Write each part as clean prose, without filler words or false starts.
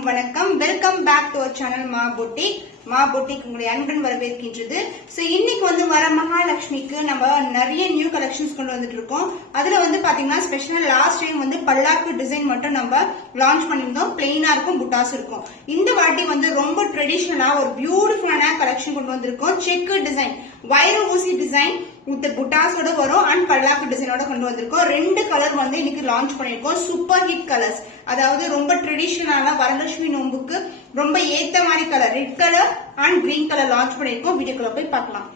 அனைவருக்கும் வணக்கம். Welcome back to our channel Maa boutique உங்களை அன்புடன் வரவேற்கின்றது. சோ இன்னைக்கு வந்து வர மகாலட்சுமிக்கு நம்ம நிறைய நியூ கலெக்ஷன்ஸ் கொண்டு வந்துட்டு இருக்கோம். அதுல வந்து பாத்தீங்கன்னா ஸ்பெஷலா லாஸ்ட் டைம் வந்து பல்லாக்கு டிசைன் மட்டும் நம்ம லான்ச் பண்ணிருந்தோம். பிளெயினா இருக்கும், புட்டாஸ் இருக்கும். இந்த வாட்டி வந்து ரொம்ப ட்ரெடிஷனலா ஒரு பியூட்டிஃபுல்லான கலெக்ஷன் கொண்டு வந்திருக்கோம். செக்கு டிசைன், வைர ஊசி டிசைன் வித் புட்டாஸோட வரும் அண்ட் பல்லாக்கு டிசைனோட கொண்டு வந்திருக்கோம். ரெண்டு கலர் வந்து இன்னைக்கு லான்ச் பண்ணிருக்கோம். சூப்பர் ஹிட் கலர்ஸ், அதாவது ரொம்ப ட்ரெடிஷனலான வரலட்சுமி நோம்புக்கு ரொம்ப ஏத்த மாதிரி colour, red colour and green colour launch பண்ணிருக்கோம். வீடியோக்குள்ள போய் பார்க்கலாம்.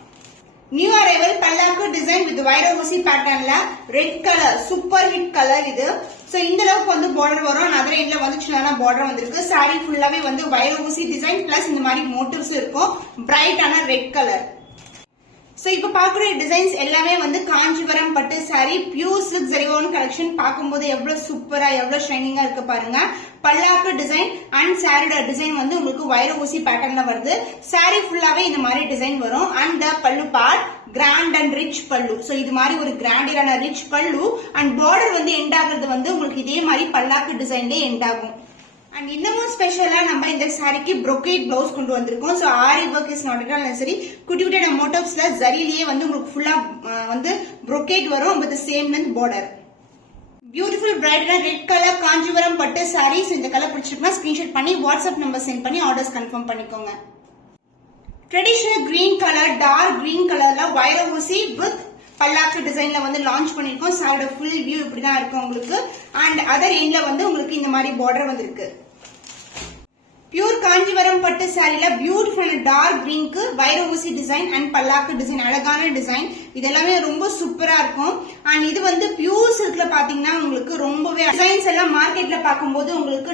நியூ அரைவல் பல்லாக்கு டிசைன் வித் வைர ஊசி பேட்டர்ன்ல red colour, super hit colour இது. சோ இந்த அளவுக்கு வந்து பார்டர் வரும். அதர் எண்ட்ல வந்து சின்னதா பார்டர் வந்திருக்கு. சாரி ஃபுல்லாவே வந்து வைர ஊசி டிசைன் பிளஸ் இந்த மாதிரி மோட்டிவ்ஸ் இருக்கும். பிரைட்டான ரெட் கலர். சோ இப்ப பாக்குற டிசைன்ஸ் எல்லாமே வந்து காஞ்சிபுரம் பட்டு சாரி பியூர் சில்க் ஜரிகோன் கலெக்ஷன். பார்க்கும்போது எவ்வளவு சூப்பரா எவ்வளவு ஷைனிங்கா இருக்கு பாருங்க. பல்லாக்கு டிசைன் அண்ட் சாரியோட டிசைன் வந்து உங்களுக்கு வைர ஊசி பேட்டர்ன்ல வருது. சாரி ஃபுல்லாவே இந்த மாதிரி டிசைன் வரும். அண்ட் பல்லு பார்ட் கிராண்ட் அண்ட் ரிச் பல்லு. சோ இது மாதிரி ஒரு கிராண்டியரான ரிச் பல்லு அண்ட் பார்டர் வந்து எண்ட் ஆகுறது வந்து உங்களுக்கு இதே மாதிரி பல்லாக்கு டிசைன்லயே எண்ட் ஆகும். அண்ட் இன்னமும் ஸ்பெஷலா நம்ம இந்த சாரிக்கு brocade பிளவுஸ் கொண்டு வந்திருக்கோம். So aari work is not at all necessary. குட்டி குட்டியான மோட்டிவ்ஸ்ல ஜரிலேயே வந்து உங்களுக்கு ஃபுல்லா வந்து brocade வரும் with same length border. Beautiful பிரைட்டான ரெட் கலர் காஞ்சிபுரம் பட்டு சாரீஸ். இந்த கலர் பிடிச்சிருக்குன்னா ஸ்கிரீன்ஷாட் பண்ணி வாட்ஸ்அப் நம்பர் சென்ட் பண்ணி ஆர்டர்ஸ் கன்ஃபார்ம் பண்ணிக்கோங்க. Traditional green colour, dark green கலர்ல வைர ஊசி வித் பல்லாக்கு டிசைன்ல வந்து லான்ச் பண்ணிருக்கோம். சாரியோட ஃபுல் வியூ இப்படிதான் இருக்கும் உங்களுக்கு. அண்ட் அதர் எண்ட்ல வந்து உங்களுக்கு இந்த மாதிரி பார்டர் வந்திருக்கு. பியூர் காஞ்சிபுரம் பட்டு சாரில பியூட்டிஃபுல் டார்க் கிரீனுக்கு வைர ஊசி டிசைன் அண்ட் பல்லாக்கு டிசைன், அழகான டிசைன். இதெல்லாமே ரொம்ப சூப்பரா இருக்கும். அண்ட் இது வந்து பியூர் சில்க்ல பாத்தீங்கன்னா உங்களுக்கு ரொம்பவே டிசைன்ஸ் எல்லாம் மார்க்கெட்ல பார்க்கும்போது உங்களுக்கு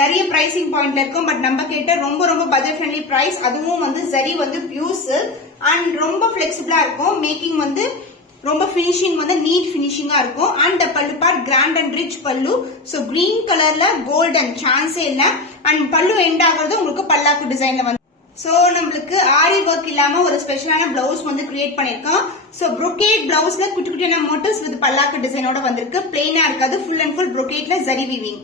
நிறைய பிரைசிங் பாயிண்ட்ல இருக்கும். பட் நம்ம கேட்ட ரொம்ப ரொம்ப பட்ஜெட் ஃப்ரெண்ட்லி பிரைஸ். அதுவும் வந்து சரி வந்து பியூர் சில்க் அண்ட் ரொம்ப பிளெக்சிபிளா இருக்கும். மேக்கிங் வந்து ரொம்ப பினிஷிங் வந்து நீட் பினிஷிங்கா இருக்கும். அண்ட் பல்லு பார்ட் கிராண்ட் அண்ட் ரிச் பல்லு. சோ கிரீன் கலர்ல கோல்டன் சான்ஸே இல்ல. அண்ட் பல்லு எண்ட் ஆகுறது உங்களுக்கு பல்லாக்கு டிசைன்ல வந்து. சோ நம்மளுக்கு ஆரி ஒர்க் இல்லாம ஒரு ஸ்பெஷலான பிளவுஸ் வந்து கிரியேட் பண்ணிருக்கோம். சோ brocade பிளவுஸ்ல குட்டி குட்டியான மோட்டிவ்ஸ் வித் பல்லாக்கு டிசைனோட வந்திருக்கு. பிளெயினா இருக்காது, ஃபுல் அண்ட் ஃபுல் brocadeல ஜரி வீவிங்.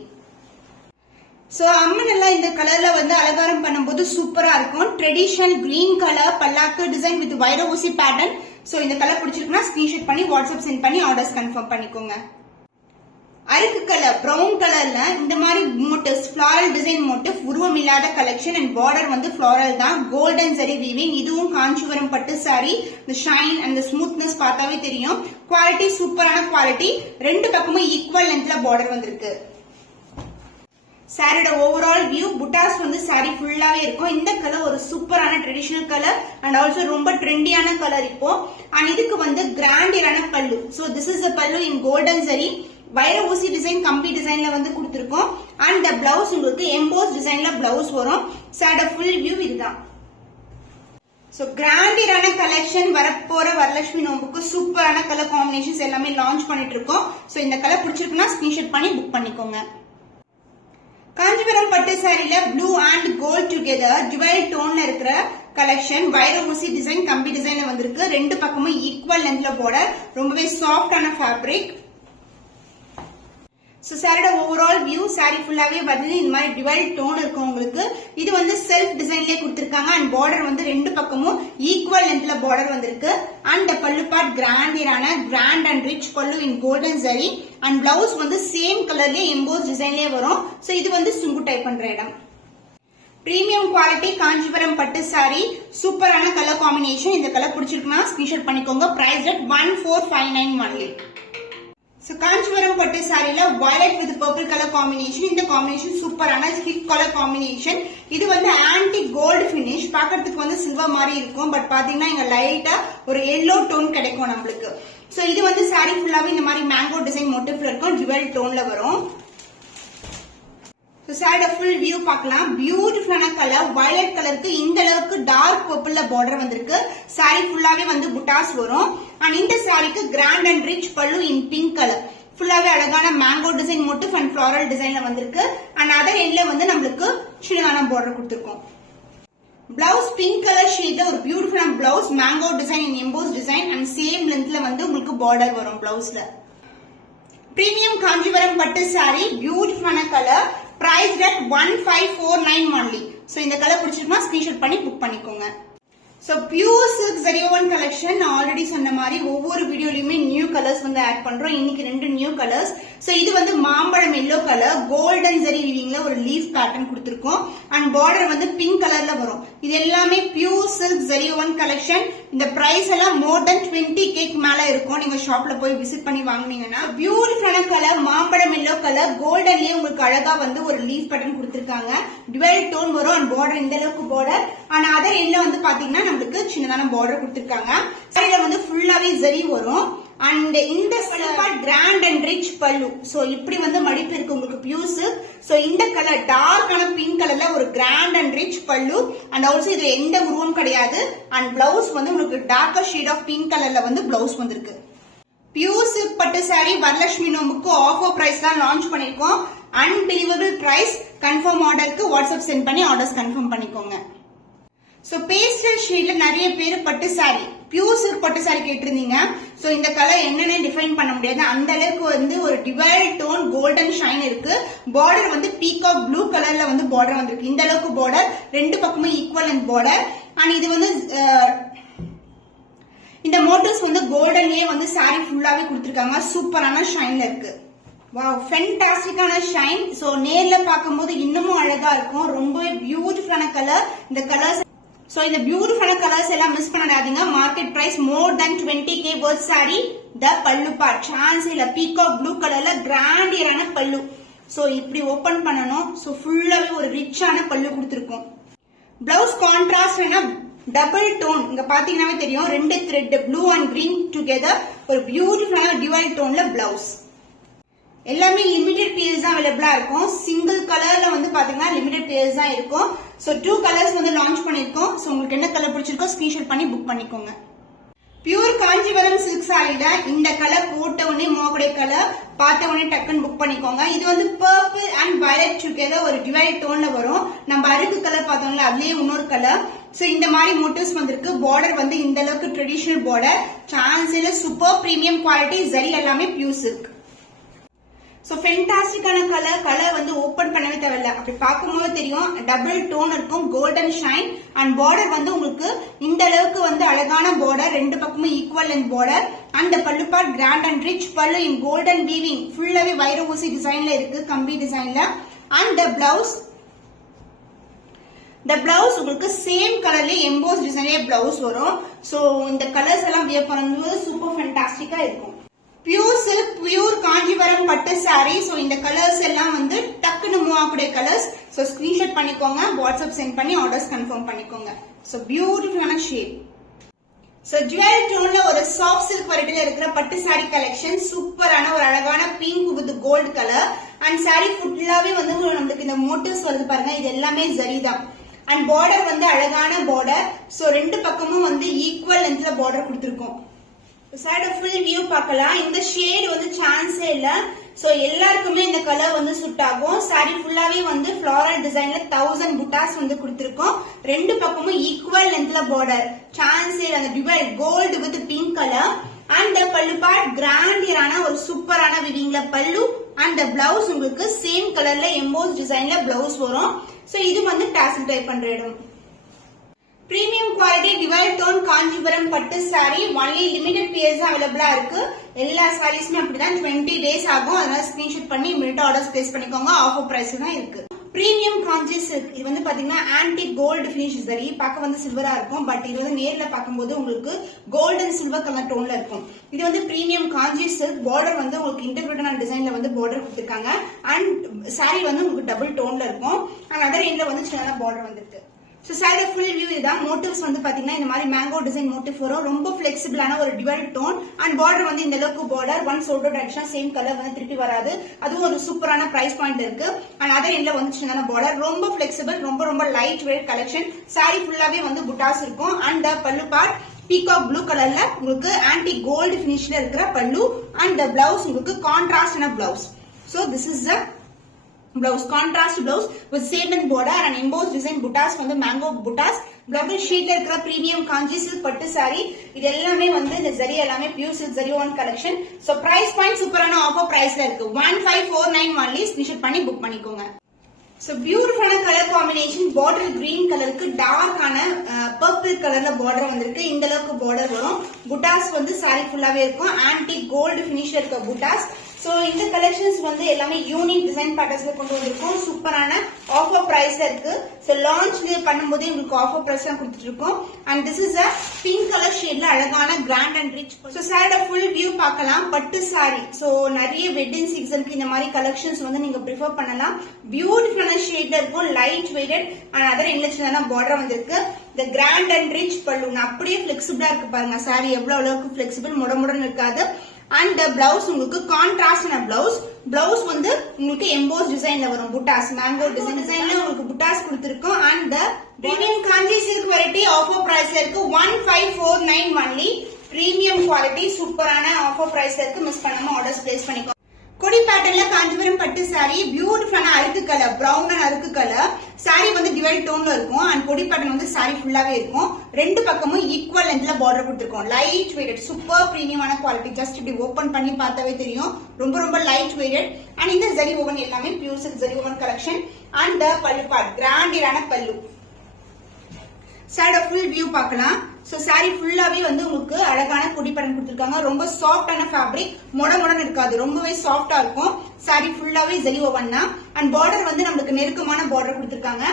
சோ அம்மன் எல்லாம் இந்த கலர்ல வந்து அலங்காரம் பண்ணும்போது சூப்பரா இருக்கும். ட்ரெடிஷனல் கிரீன் கலர் பல்லாக்கு டிசைன் வித் வைர ஊசி பேட்டர்ன். சோ இந்த கலர் பிடிச்சிருக்குன்னா ஸ்கிரீன்ஷாட் பண்ணி வாட்ஸ்அப் சென்ட் பண்ணி ஆர்டர்ஸ் கன்ஃபார்ம் பண்ணிக்கோங்க. அருக்கு கலர், பிரவுன் கலர்ல இந்த மாதிரி மோட்டிவ்ஸ், ஃபிளாரல் டிசைன் மோட்டிவ், உருவம் இல்லாத கலெக்ஷன் அண்ட் பார்டர் வந்து ஃபிளாரல் தான். கோல்டன் ஜரி வீவிங். இதுவும் காஞ்சிபுரம் பட்டு சாரி. இந்த ஷைன் அண்ட் ஸ்மூத்னஸ் பார்த்தாவே தெரியும். குவாலிட்டி சூப்பரான குவாலிட்டி. ரெண்டு பக்கமும் ஈக்குவல் லென்த்ல பார்டர் வந்திருக்கு. சாரியோட ஓவரால் வியூ புட்டாஸ் வந்து சாரி ஃபுல்லாவே இருக்கும். இந்த கலர் ஒரு சூப்பரான ட்ரெடிஷனல் கலர் அண்ட் ஆல்சோ ரொம்ப ட்ரெண்டியான கலர் இப்போ. அண்ட் இதுக்கு வந்து கிராண்டியரான பல்லு. சோ திஸ் இஸ் a பல்லு இன் கோல்டன் ஜரி. வைர ஊசி டிசைன் கம்பி டிசைன்ல வந்து கொடுத்திருக்கோம். அண்ட் பிளவுஸ் உங்களுக்கு எம்போஸ் டிசைன்ல பிளவுஸ் வரும். சாரியோட ஃபுல் வியூ இதுதான். சோ கிராண்டியரான கலெக்ஷன் வரப்போற வரலட்சுமி நோம்புக்கு சூப்பரான கலர் காம்பினேஷன்ஸ் எல்லாமே லான்ச் பண்ணிட்டு இருக்கோம். சோ இந்த கலர் பிடிச்சிருக்குன்னா ஸ்கிரீன்ஷாட் பண்ணி புக் பண்ணிக்கோங்க. காஞ்சிபுரம் பட்டு சாரில blue and gold together jewel டோன்ல இருக்கிற கலெக்ஷன். வைர ஊசி டிசைன் கம்பி டிசைன்ல வந்திருக்கு. ரெண்டு பக்கமும் ஈக்குவல் லென்த்ல பார்டர். ரொம்பவே சாஃப்டான ஃபேப்ரிக். சோ சாரியோட ஓவரால் வியூ சாரி ஃபுல்லாவே பாத்தீங்கன்னா இந்த மாதிரி டுவல் டோன் இருக்கும் உங்களுக்கு. இது வந்து செல்ஃப் டிசைன்லயே கொடுத்திருக்காங்க. அண்ட் பார்டர் வந்து ரெண்டு பக்கமும் ஈக்குவல் லென்த்ல பார்டர் வந்திருக்கு. அண்ட் பல்லு பார்ட் கிராண்டியரான கிராண்ட் அண்ட் ரிச் பல்லு in golden zari. And blouse வந்து சேம் கலர்லயே எம்போஸ் டிசைன்லயே வரும். சோ இது வந்து சுங்கு டைப் பண்ற இடம். பிரீமியம் குவாலிட்டி காஞ்சிபுரம் பட்டு சாரி. சூப்பரான கலர் காம்பினேஷன். இந்த கலர் பிடிச்சிருக்குன்னா ஸ்கிரீன்ஷாட் பண்ணிக்கோங்க. Price rate 1459 only. So Kanchipuram பட்டு சாரில violet with purple colour combination. இந்த காம்பினேஷன் சூப்பரான ஹிட் கலர் காம்பினேஷன். இது வந்து ஆன்டி கோல்டு பினிஷ். பாக்கிறதுக்கு வந்து சில்வர் மாதிரி இருக்கும். பட் பாத்தீங்கன்னா இங்க லைட்டா ஒரு எல்லோ டோன் கிடைக்கும் நம்மளுக்கு. சோ இது வந்து சாரி ஃபுல்லாவே இந்த மாதிரி மேங்கோ டிசைன் மோட்டிவ்ல இருக்கும். ஜுவல் டோன்ல வரும். சாரியோட ஃபுல் வியூ பார்க்கலாம். பியூட்டிஃபுல்லான கலர் வயலட் கலருக்கு இந்த அளவுக்கு டார்க் பர்பிள்ல பார்டர் வந்திருக்கு. சாரி ஃபுல்லாவே வந்து புட்டாஸ் வரும். அண்ட் இந்த சாரிக்கு கிராண்ட் அண்ட் ரிச் பல்லு இன் பிங்க் கலர். ஃபுல்லாவே அழகான mango design motif and floral டிசைன்ல வந்திருக்கு. அண்ட் அதர் எண்ட்ல வந்து நம்மளுக்கு சின்னதான பார்டர் கொடுத்திருக்கோம். பிளவுஸ் பிங்க் கலர் ஷேட்ல ஒரு பியூட்டிஃபுல்லான blouse, mango design in emboss design and same லென்த்ல வந்து உங்களுக்கு பார்டர் வரும் பிளவுஸ்ல. பிரீமியம் காஞ்சிபுரம் பட்டு சாரி பியூட்டிஃபுல்லான colour, price at 1549 only. So இந்த கலர் பிடிச்சிருந்தா ஸ்கிரீன்ஷாட் பண்ணி புக் பண்ணிக்கோங்க. So pure silk zari woven collection already சொன்ன மாதிரி ஒவ்வொரு வீடியோலயுமே நியூ கலர்ஸ் வந்து ஆட் பண்றோம். இன்னைக்கு 2 நியூ கலர்ஸ். சோ இது வந்து மாம்பழம் எல்லோ கலர் கோல்டன் ஜரி வீவிங்ல ஒரு லீஃப் பேட்டர்ன் கொடுத்திருக்கோம். அண்ட் பார்டர் வந்து பிங்க் கலர்ல வரும். இது எல்லாமே பியூர் சில்க் zari woven கலெக்ஷன். இந்த பிரைஸ் எல்லாம் மோர் தென் 20K மேல இருக்கும். நீங்க ஷாப்ல போய் விசிட் பண்ணி வாங்குனீங்கன்னா பியூட்டிஃபுல்லான கலர் மாம்பழம் எல்லோ கலர் கோல்டன்லயே உங்களுக்கு அழகா வந்து ஒரு லீஃப் பேட்டர்ன் கொடுத்திருக்காங்க. டுவெல் டோன் வரும். அண்ட் பார்டர் இந்த அளவுக்கு பார்டர். அண்ட் அதர் எண்ட்ல வந்து பாத்தீங்கன்னா நமக்கு சின்னதான பார்டர் கொடுத்திருக்காங்க. சைடுல வந்து ஃபுல்லாவே ஜரி வரும். அண்ட் இந்த கிராண்ட் அண்ட் ரிச் பல்லு. சோ இப்படி வந்து மடிப்பு இருக்கு உங்களுக்கு பியூஸ். சோ இந்த கலர் டார்க்கான பிங்க் கலர்ல ஒரு கிராண்ட் அண்ட் ரிச் பல்லு. அண்ட் ஆல்சோ இதுல எந்த உருவம் கிடையாது. அண்ட் பிளவுஸ் வந்து உங்களுக்கு டார்க்கர் ஷேட் ஆஃப் பிங்க் கலர்ல வந்து பிளவுஸ் வந்திருக்கு. பியூர் சில்க் பட்டு சாரி வரலட்சுமி நோம்புக்கு ஆஃபர் பிரைஸ் தான் லான்ச் பண்ணிருக்கோம். Unbelievable price. கன்ஃபார்ம் ஆர்டருக்கு வாட்ஸ்அப் சென்ட் பண்ணி ஆர்டர்ஸ் கன்ஃபார்ம் பண்ணிக்கோங்க. சோ பேஸ்டல் ஷேட்ல நிறைய பேர் பட்டு சாரி பியூர் சில்க் பட்டு சாரி கேட்டிருந்தீங்க. சோ இந்த கலர் என்னன்னு டிஃபைன் பண்ண முடியாது. அந்த அளவுக்கு வந்து ஒரு டிவைல் டோன் கோல்டன் ஷைன் இருக்கு. பார்டர் வந்து பீகாக் ப்ளூ கலர்ல வந்து பார்டர் வந்திருக்கு. இந்த அளவுக்கு பார்டர் ரெண்டு பக்கமும் ஈக்குவல் அண்ட் பார்டர். அண்ட் இது வந்து இந்த மோட்டிவ்ஸ் வந்து கோல்டன்லயே வந்து சாரி ஃபுல்லாவே கொடுத்திருக்காங்க. சூப்பரான ஷைன்ல இருக்கு. Wow ஃபென்டாஸ்டிக்கான shine. சோ நேர்ல பார்க்கும்போது இன்னமும் அழகா இருக்கும். ரொம்பவே பியூட்டிஃபுல்லான கலர். இந்த கலர்ஸ் சோ இந்த பியூட்டிஃபுல்லான கலர்ஸ் எல்லாம் மிஸ் பண்ணாதீங்க. மார்க்கெட் பிரைஸ் மோர் தென் 20K worth saree. த பல்லு பார்ட் சான்ஸ் இல்ல பீகாக் ப்ளூ கலர்ல கிராண்டியரான பல்லு. சோ இப்படி ஓபன் பண்ணனும். சோ ஃபுல்லாவே ஒரு ரிச்சான பல்லு கொடுத்திருக்கோம். Blouse contrast double tone. இங்க பாத்தீங்கன்னாவே தெரியும். ரெண்டு thread blue and green together ஒரு பியூட்டிஃபுல்லான டிவைல் டோன்ல பிளவுஸ். எல்லாமே லிமிடெட் பீஸ் தான் அவைலபிளா இருக்கும். சிங்கிள் கலர்ல வந்து பாத்தீங்கன்னா லிமிடெட் பீஸ் தான் இருக்கும். சோ 2 கலர்ஸ் வந்து லான்ச் பண்ணிருக்கோம். சோ உங்களுக்கு என்ன கலர் பிடிச்சிருக்கோ ஸ்கிரீன்ஷாட் பண்ணி புக் பண்ணிக்கோங்க. பியூர் காஞ்சிபுரம் சில்க் சாரில இந்த கலர் போட்ட உடனே மோகடை கலர் பார்த்த உடனே டக்குன்னு புக் பண்ணிக்கோங்க. இது வந்து பர்பிள் அண்ட் வயலட் டுகெதர் ஒரு டிவைட் டோன்ல வரும். நம்ம அருக்கு கலர் பார்த்தோம்ல அதுலயே இன்னொரு கலர். சோ இந்த மாதிரி மோட்டிவ்ஸ் வந்திருக்கு. பார்டர் வந்து இந்த அளவுக்கு ட்ரெடிஷனல் பார்டர். சான்ஸ்ல சூப்பர் பிரீமியம் குவாலிட்டி. ஜரி எல்லாமே பியூர் சில்க். சோ ஃபென்டாஸ்டிக்கான கலர் வந்து ஓபன் பண்ணவே தேவையில்ல. அப்படி பார்க்கும்போது தெரியும். டபுள் டோன் இருக்கும். Golden shine. அண்ட் பார்டர் வந்து உங்களுக்கு இந்த அளவுக்கு வந்து அழகான பார்டர். ரெண்டு பக்கமும் ஈக்குவல் அண்ட் பார்டர். அண்ட் பல்லு பார்ட் கிராண்ட் அண்ட் ரிச் பல்லு இன் கோல்டன் வீவிங். ஃபுல்லாவே வைர ஊசி டிசைன்ல இருக்கு. கம்பி டிசைன்ல. அண்ட் the blouse உங்களுக்கு சேம் கலர்ல எம்போஸ் டிசைன்ல பிளவுஸ் வரும். சோ இந்த கலர்ஸ் எல்லாம் வியர் பண்ணும்போது சூப்பர் ஃபென்டாஸ்டிக்கா இருக்கும். பியூர் சில்க் பியூர் காஞ்சிபுரம் பட்டு சாரி. சோ இந்த கலர்ஸ் எல்லாம் வந்து டக்குன்னு மூவ் ஆகக்கூடிய கலர்ஸ். சோ ஸ்கிரீன்ஷாட் பண்ணிக்கோங்க. வாட்ஸ்அப் சென்ட் பண்ணி ஆர்டர்ஸ் கன்ஃபார்ம் பண்ணிக்கோங்க. சோ பியூட்டிஃபுல்லான ஷேட். சோ ஜுவல் டோன்ல ஒரு சாஃப்ட் சில்க் வெரைட்டில இருக்கிற பட்டு சாரி கலெக்ஷன். சூப்பரான ஒரு அழகான pink with gold colour. And sari ஃபுல்லாவே வந்து நம்மளுக்கு இந்த மோட்டிவ்ஸ் வருது பாருங்க. இது எல்லாமே ஜரி தான். அண்ட் பார்டர் வந்து அழகான பார்டர். சோ ரெண்டு பக்கமும் வந்து ஈக்குவல் லென்த்ல பார்டர் கொடுத்திருக்கோம். சாரி ஃபுல் வியூ பார்க்கலாம். இந்த ஷேட் வந்து சான்ஸே இல்ல. சோ எல்லாருக்குமே இந்த கலர் வந்து சூட் ஆகும். சாரி ஃபுல்லாவே வந்து ஃப்ளாரல் டிசைன்ல 1000 புட்டாஸ் வந்து கொடுத்திருக்கோம். ரெண்டு பக்கமும் ஈக்குவல் லென்த்ல பார்டர். சான்ஸே இல்ல. அந்த divide gold with pink colour. And பல்லு பார்ட் கிராண்டியரான ஒரு சூப்பரான விவிங்ல பல்லு. அண்ட் பிளவுஸ் உங்களுக்கு சேம் கலர்ல எம்போஸ் டிசைன்ல பிளவுஸ் வரும். சோ இது வந்து டாசல் டைப் பண்ற இடம். Premium quality divide tone Kanchipuram பட்டு சாரி. ஒன்லி லிமிடெட் பீஸ் அவைலபிளா இருக்கு. எல்லா சாரீஸ்மே அப்படிதான் 20 days ஆகும். அதனால ஸ்கிரீன்ஷாட் பண்ணி இமிடியேட்டா ஆர்டர்ஸ் பிளேஸ் பண்ணிக்கோங்க. ஆஃபர் பிரைஸ் தான் இருக்கு. Premium Kanchi silk. இது வந்து பாத்தீங்கன்னா ஆன்டி கோல்டு பினிஷ் சரி. பார்க்க வந்து சில்வரா இருக்கும். பட் இது வந்து நேர்ல பார்க்கும்போது உங்களுக்கு கோல்டன் சில்வர் கலர் டோன்ல இருக்கும். இது வந்து பிரீமியம் காஞ்சி சில்க். பார்டர் வந்து உங்களுக்கு இன்டர்பிரேட்டட் டிசைன்ல வந்து பார்டர் கொடுத்திருக்காங்க. அண்ட் சாரி வந்து உங்களுக்கு டபுள் டோன்ல இருக்கும். அண்ட் அதர் எண்ட்ல வந்து சின்னதா பார்டர் வந்துருக்கு. சோ சாரி ஃபுல் வியூ இதான். மோட்டிவ்ஸ் வந்து பாத்தீங்கன்னா இந்த மாதிரி மேங்கோ டிசைன் மோட்டிவ் வரும். ரொம்ப பிளெக்சிபிளான ஒரு டிவைட் டோன். அண்ட் பார்டர் வந்து இந்த அளவுக்கு border. One shoulder direction same colour வந்து திருப்பி வராது. அதுவும் ஒரு சூப்பரான பிரைஸ் பாயிண்ட் இருக்கு. அண்ட் அதர் எண்ட்ல வந்து சின்ன பார்டர். ரொம்ப பிளெக்சிபிள். ரொம்ப லைட் வெயிட் கலெக்ஷன். சாரி ஃபுல்லாவே வந்து புட்டாஸ் இருக்கும். அண்ட் பல்லு பார்ட் பீகாக் ப்ளூ கலர்ல உங்களுக்கு ஆன்டி கோல்டு பினிஷ்ல இருக்கிற பல்லு. அண்ட் பிளவுஸ் உங்களுக்கு contrast blouse. So this is the blouse, contrast blouse with same border and embossed design buttas from the mango buttas. Blouse ஷீட்ல இருக்கிற பிரீமியம் காஞ்சி சில்க் பட்டு சாரி இது எல்லாமே வந்து இந்த ஜரி எல்லாமே பியூர் சில்க் ஜரி one collection. So price point சூப்பரான ஆஃபர் பிரைஸ்ல இருக்கு. 1549 ஒன்லி. ஸ்கிரீன்ஷாட் பண்ணி புக் பண்ணிக்கோங்க. So beautiful color combination, bottle green கலருக்கு டார்க்கான பர்பிள் கலர்ல பார்டர் வந்திருக்கு. இந்த அளவுக்கு பார்டர் வரும். புட்டாஸ் வந்து சாரி ஃபுல்லாவே இருக்கும். ஆன்டிக் கோல்டு ஃபினிஷ்ல இருக்க புட்டாஸ். சோ இந்த கலெக்ஷன்ஸ் வந்து எல்லாமே யூனிக் டிசைன் பேட்டர்ன்ஸ்ல கொண்டு வந்திருக்கோம். சூப்பரான ஆஃபர் பிரைஸ்ல இருக்கு. சோ லான்ச்ல பண்ணும்போது உங்களுக்கு ஆஃபர் பிரைஸ் தான் கொடுத்துட்டு இருக்கோம். And this is a pink colour ஷேட்ல அழகான கிராண்ட் அண்ட் ரிச். சோ சாரியோட ஃபுல் வியூ பார்க்கலாம். பட்டு சாரி. சோ நிறைய வெட்டிங் சீசனுக்கு இந்த மாதிரி கலெக்ஷன்ஸ் வந்து நீங்க ப்ரிஃபர் பண்ணலாம். பியூட்டிஃபுல்லான ஷேட்ல இருக்கும். லைட் வெயிட்டட் அண்ட் அதர் இங்கிலீஷ்ல பார்டர் வந்திருக்கு. இந்த கிராண்ட் அண்ட் ரிச் பல்லு அப்படியே பிளெக்சிபிளா இருக்கு பாருங்க. சாரி எவ்வளவு அளவுக்கு பிளெக்சிபிள் முடமுடன் இருக்காது. அண்ட் பிளவுஸ் உங்களுக்கு கான்ட்ராஸ்டான பிளவுஸ் வந்து உங்களுக்கு எம்போஸ் டிசைன்ல வரும். புட்டாஸ் மேங்கோ டிசைன்ல உங்களுக்கு புட்டாஸ் கொடுத்திருக்கோம். And premium Kanchi silk variety offer பிரைஸ்ல இருக்கு. 1549 ஒன்லி. பிரீமியம் குவாலிட்டி சூப்பரான ஆஃபர் பிரைஸ்ல இருக்கு. மிஸ் பண்ணாம ஆர்டர்ஸ் பிளேஸ் பண்ணிக்கோ. கொடி பேட்டர்ன்ல காஞ்சிபுரம் பட்டு சாரி பியூட்டிஃபுல்லான அருக்கு கலர், பிரவுன் அண்ட் அருக்கு கலர். சாரி வந்து டிவைட் டோன்ல இருக்கும். அண்ட் கொடி பேட்டர்ன் வந்து சாரி ஃபுல்லாவே இருக்கும். ரெண்டு பக்கமும் ஈக்குவல் லென்த்ல பார்டர் கொடுத்திருக்கோம். லைட் வெயிட்டட் சூப்பர் பிரீமியமான குவாலிட்டி. ஜஸ்ட் இப்படி ஓபன் பண்ணி பார்த்தாவே தெரியும். ரொம்ப ரொம்ப லைட் வெயிட்டட். அண்ட் இந்த ஜரி ஓவன் எல்லாமே பியூர் சில்க் ஜரி ஓவன் கலெக்ஷன். அண்ட் பல்லு பார்ட் கிராண்டியரான பல்லு. சாரியோட ஃபுல் வியூ பார்க்கலாம். சோ சாரி ஃபுல்லாவே வந்து உங்களுக்கு அழகான கொடி பேட்டர்ன் கொடுத்திருக்காங்க. ரொம்ப சாஃப்டான ஃபேப்ரிக், மொடமொடன் இருக்காது. ரொம்பவே சாஃப்டா இருக்கும். சாரி ஃபுல்லாவே ஜரி ஓவன் தான். அண்ட் பார்டர் வந்து நமக்கு நெருக்கமான பார்டர் கொடுத்திருக்காங்க.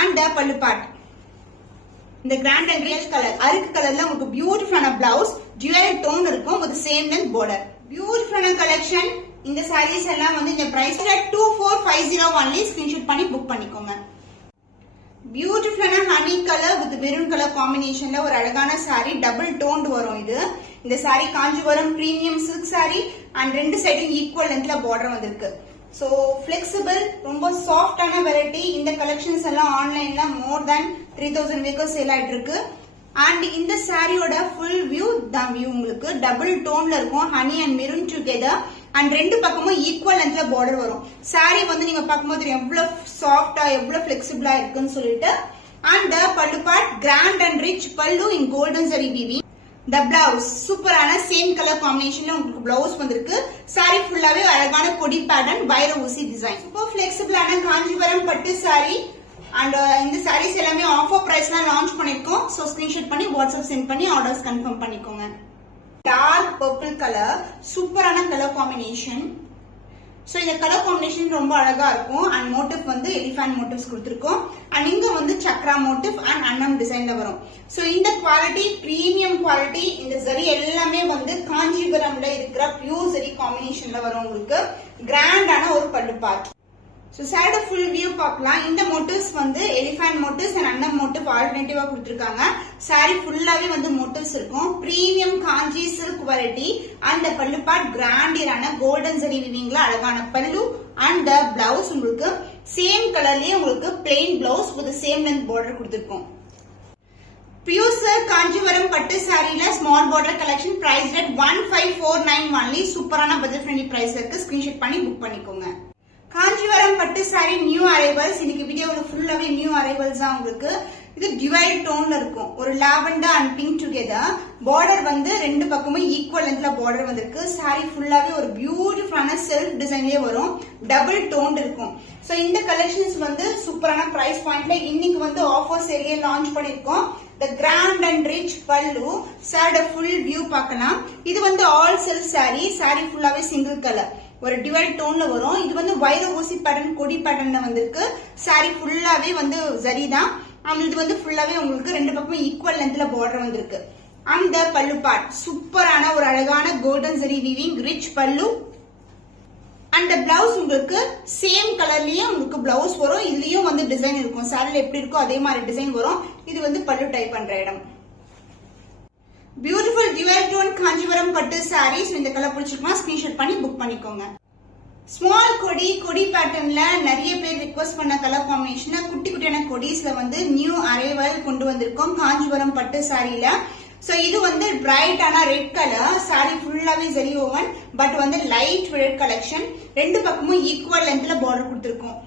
அண்ட் பல்லு பார்ட் இந்த கிராண்ட் அண்ட் ரிச் கலர் அருக்கு கலர்ல உங்களுக்கு பியூட்டிஃபுல்லான பிளவுஸ், டியூவல் டோன் இருக்கும் வித் சேம் லென்த் பார்டர். பியூட்டிஃபுல்லான கலெக்ஷன். இந்த சாரீஸ் எல்லாம் வந்து இந்த பிரைஸ்ல 2450 ஒன்லி. ஸ்கிரீன்ஷாட் பண்ணி புக் பண்ணிக்கோங்க. பியூட்டிஃபுல்லான honey colour with maroon colour காம்பினேஷன்ல ஒரு அழகான சாரி. டபுள் டோன்ட் வரும் இது. இந்த sari Kanchipuram premium silk sari. And ரெண்டு சைடும் ஈக்குவல் லென்த்ல பார்டர் வந்திருக்கு. சோ பிளெக்சிபிள், ரொம்ப சாஃப்டான வெரைட்டி. இந்த கலெக்ஷன்ஸ் எல்லாம் ஆன்லைன்ல மோர் தேன் 3000 வேக்கர்ஸ் சேல் ஆயிட்டு இருக்கு. அண்ட் இந்த சாரியோட ஃபுல் வியூ தான் வியூ உங்களுக்கு டபுள் டோன்ல இருக்கும். Honey and maroon together. And ரெண்டு பக்கமும் ஈக்குவல் லென்த்ல பார்டர் வரும். சாரி வந்து நீங்க பார்க்கும்போது எவ்வளவு சாஃப்டா எவ்வளவு பிளெக்சிபிளா இருக்குன்னு சொல்லிட்டு. அண்ட் பல்லு பார்ட் கிராண்ட் அண்ட் ரிச் பல்லு இன் கோல்டன் ஜரி வீவிங். த பிளவுஸ் சூப்பரான சேம் கலர் காம்பினேஷன்ல உங்களுக்கு பிளவுஸ் வந்திருக்கு. சாரி ஃபுல்லாவே அழகான கொடி பேட்டர்ன், வைர ஊசி டிசைன். சூப்பர் பிளெக்சிபிளான காஞ்சிபுரம் பட்டு சாரி. அண்ட் இந்த சாரீஸ் எல்லாமே ஆஃபர் பிரைஸ்ல லான்ச் பண்ணிருக்கோம். சோ ஸ்கிரீன்ஷாட் பண்ணி வாட்ஸ்அப் சென்ட் பண்ணி ஆர்டர்ஸ் கன்ஃபார்ம் பண்ணிக்கோங்க. டார்க் பர்பிள் கலர், சூப்பரான கலர் காம்பினேஷன். சோ இந்த கலர் காம்பினேஷன் ரொம்ப அழகா இருக்கும். அண்ட் மோட்டிவ் வந்து எலிஃபண்ட் மோட்டிவ்ஸ் கொடுத்திருக்கோம். அண்ட் இங்க வந்து சக்ரா மோட்டிவ் அண்ட் அன்னம் டிசைன்ல வரும். சோ இந்த குவாலிட்டி பிரீமியம் குவாலிட்டி. இந்த ஜரி எல்லாமே வந்து காஞ்சிபுரம்ல இருக்கிற பியூர் ஜரி காம்பினேஷன்ல வரும். உங்களுக்கு கிராண்டான ஒரு பல்லு பார்ட். சோ சாரியோட ஃபுல் வியூ பார்க்கலாம். இந்த மோட்டிவ்ஸ் வந்து எலிஃபண்ட் மோட்டிவ்ஸ் அண்ட் அன்னம் மோட்டிவ் ஆல்டர்னேட்டிவா கொடுத்திருக்காங்க. சாரி ஃபுல்லாவே வந்து மோட்டிவ்ஸ் இருக்கும். Premium Kanchi silk variety. அந்த பல்லு பார்ட் கிராண்டியரான கோல்டன் ஜரி வீவிங்ல அழகான பல்லு. அண்ட் பிளவுஸ் உங்களுக்கு சேம் கலர்லயே உங்களுக்கு plain blouse with same length border கொடுத்திருக்கோம். பியூர் சில்க் காஞ்சிபுரம் பட்டு சாரியில small border collection. Price rate 1549 only. சூப்பரான பட்ஜெட் ஃப்ரெண்ட்லி பிரைஸ் இருக்கு. ஸ்கிரீன்ஷாட் பண்ணி புக் பண்ணிக்கோங்க. காஞ்சிபுரம் பட்டு சாரி நியூ அரைவல்ஸ். இன்னைக்கு வீடியோல ஃபுல்லாவே நியூ அரைவல்ஸ் தான் உங்களுக்கு. இது டிவைட் டோன்ல இருக்கும். ஒரு lavender and pink together. Border வந்து ரெண்டு பக்கமும் ஈக்குவல் லென்த்ல பார்டர் வந்திருக்கு. சாரி ஃபுல்லாவே ஒரு பியூட்டிஃபுல்லான செல்ஃப் டிசைன்லயே வரும். டபுள் டோன் இருக்கும். சோ இந்த கலெக்ஷன்ஸ் வந்து சூப்பரான பிரைஸ் பாயிண்ட்ல இன்னைக்கு வந்து ஆஃபர் சேல்ல லான்ச் பண்ணிருக்கோம். The grand and rich pallu. சாரியோட ஃபுல் வியூ பார்க்கலாம். இது வந்து ஆல் செல்ஃப் சாரி. சாரி ஃபுல்லாவே சிங்கிள் கலர், ஒரு டிவைட் டோன்ல வரும். இது வந்து வைர ஊசி பேட்டர்ன், கொடி பேட்டர்ன்ல வந்திருக்கு. சாரி ஃபுல்லாவே வந்து ஜரி தான். இது வந்து ஃபுல்லாவே உங்களுக்கு ரெண்டு பக்கமும் ஈக்குவல் லென்த்ல பார்டர் வந்திருக்கு. அந்த பல்லு பார்ட் சூப்பரான ஒரு அழகான கோல்டன் ஜரி வீவிங் ரிச் பல்லு. அண்ட் பிளவுஸ் உங்களுக்கு சேம் கலர்லயே உங்களுக்கு பிளவுஸ் வரும். இதுலயும் வந்து டிசைன் இருக்கும். சாரில எப்படி இருக்கோ அதே மாதிரி டிசைன் வரும். இது வந்து பல்லு டைப் பண்ற இடம். பியூட்டிஃபுல் டிவைட் டோன் காஞ்சிபுரம் பட்டு சாரீஸ். இந்த கலர் பிடிச்சிருக்குமா ஸ்கிரீன்ஷாட் பண்ணி புக் பண்ணிக்கோங்க. ஸ்மால் கொடி பேட்டர்ன்ல நிறைய பேர் ரிக்வெஸ்ட் பண்ண கலர் காம்பினேஷன் குட்டி குட்டியான கொடிஸ்ல வந்து நியூ அரைவல் கொண்டு வந்திருக்கோம் காஞ்சிபுரம் பட்டு சாரியில. சோ இது வந்து பிரைட்டான ரெட் கலர். சாரி ஃபுல்லாவே ஜரி ஓவன் பட் வந்து லைட் ரெட் கலெக்ஷன். ரெண்டு பக்கமும் ஈக்குவல் லென்த்ல பார்டர் கொடுத்திருக்கோம்.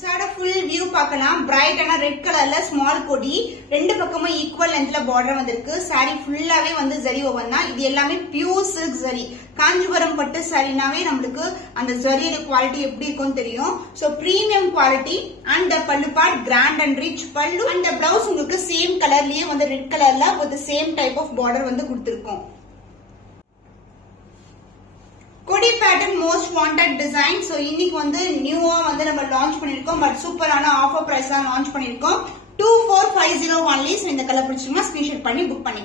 சாட ஃபுல் வியூ பார்க்கலாம். பிரைட்டான ரெட் கலர்ல ஸ்மால் கொடி, ரெண்டு பக்கமும் ஈக்குவல் லென்த்ல பார்டர் வந்திருக்கு. சாரி ஃபுல்லாவே வந்து ஜரி ஓவன் தான். இது எல்லாமே பியூர் சில்க் ஜரி. காஞ்சிபுரம் பட்டு சாரினாவே நம்மளுக்கு அந்த ஜரியோட குவாலிட்டி எப்படி இருக்கும்னு தெரியும். So premium quality. அண்ட் பல்லு பார்ட் கிராண்ட் அண்ட் ரிச் பல்லு. அண்ட் பிளவுஸ் உங்களுக்கு சேம் கலர்லயே வந்து ரெட் கலர்ல with same type of border வந்து கொடுத்திருக்கோம். கொடி pattern most wanted design. So இன்னைக்கு வந்து நியூவா வந்து நம்ம லான்ச் பண்ணிருக்கோம். பட் சூப்பரான ஆஃபர் பிரைஸ் தான் லான்ச் பண்ணிருக்கோம். 2450 ஒன்லி. இந்த கலர் பிடிச்சிருந்தா ஸ்கிரீன்ஷாட் பண்ணி புக் பண்ணி